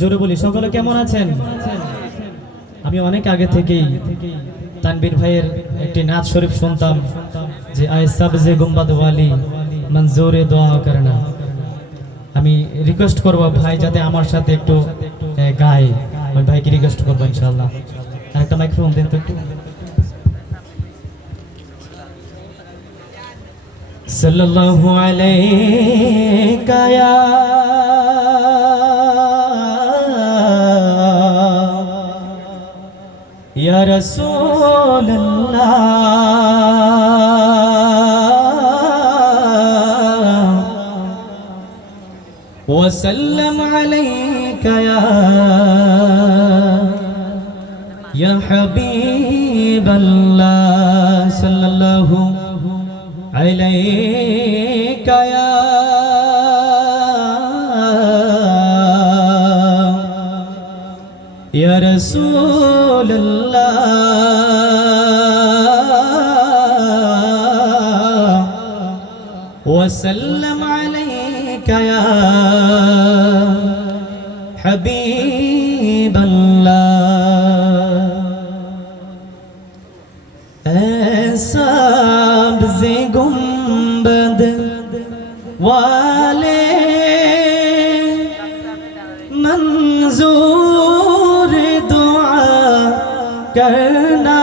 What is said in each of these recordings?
জোরে বলি সকলে কেমন আছেন? আমি অনেক আগে থেকেই তানবীর ভাইয়ের একটি নাচ শরীফ শুনতাম যে আয় সাবজে গুম্বাদ ওয়ালি মঞ্জুরে দোয়া করনা। আমি রিকোয়েস্ট করব ভাই যাতে আমার সাথে একটু গায়, আমি ভাইকে রিকোয়েস্ট করবো ইনশাআল্লাহ। আরেকটা মাইক্রোফোন দেন তো একটু। সাল্লাল্লাহু আলাইকা या रसूल अल्लाह वसल्लम अलैका या हबीब अल्लाह सल्लल्लाहु अलैका या रसूल अल्लाह वसल्लम अलैका या हबीब अल्लाह। सब्ज़े गुंबद वाले मंजूर करना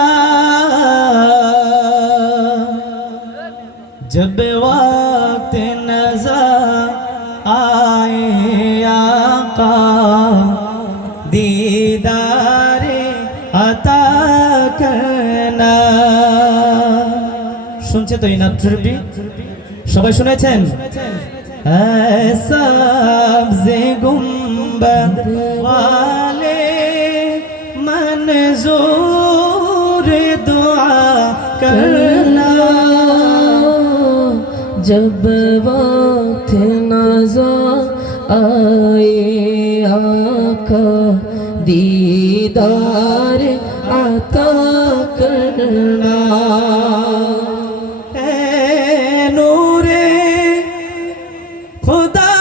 जब वक्त नजर आए आका दीदारे अता करना। শুনছে তো এই নাচটি? সবাই শুনেছেন? সবজে গুম্বদ वाले मंजूर दुआ करना जब वक्त नज़र आए आका दीदार अता करना। नूरे खुदा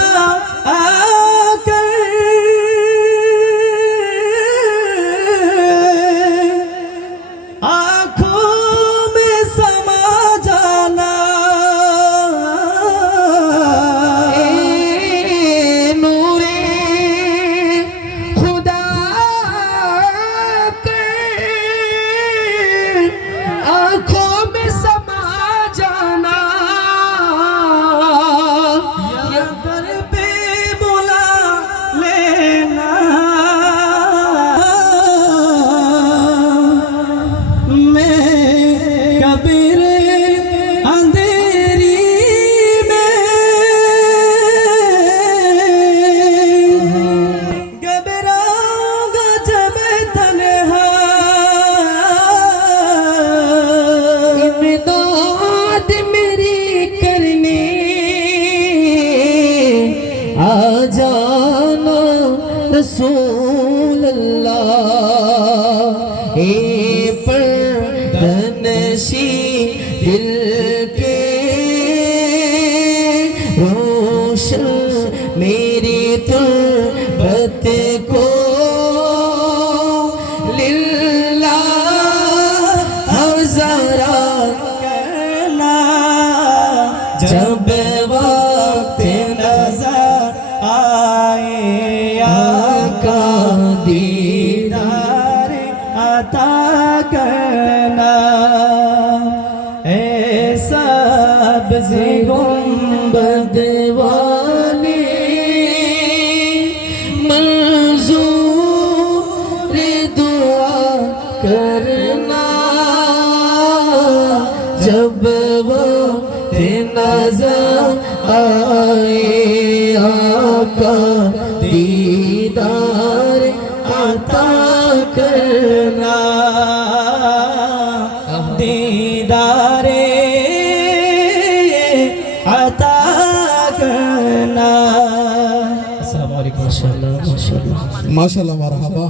आजाना रसूल अल्लाह ए पर्दनशी दिल के रोशन मेरी तुरबत को लिल्लाह हज़ारा करना जब वक्त नज़र आए आका दीदार अता करना। सब्ज़े गुंबद वाले मंजूर दुआ करना जब वक्त नज़र आए आका दीदार अता करना दीदारे अता करना। अस्सलामु अलैकुम। माशाल्लाह माशाल्लाह माशाल्लाह मरहबा।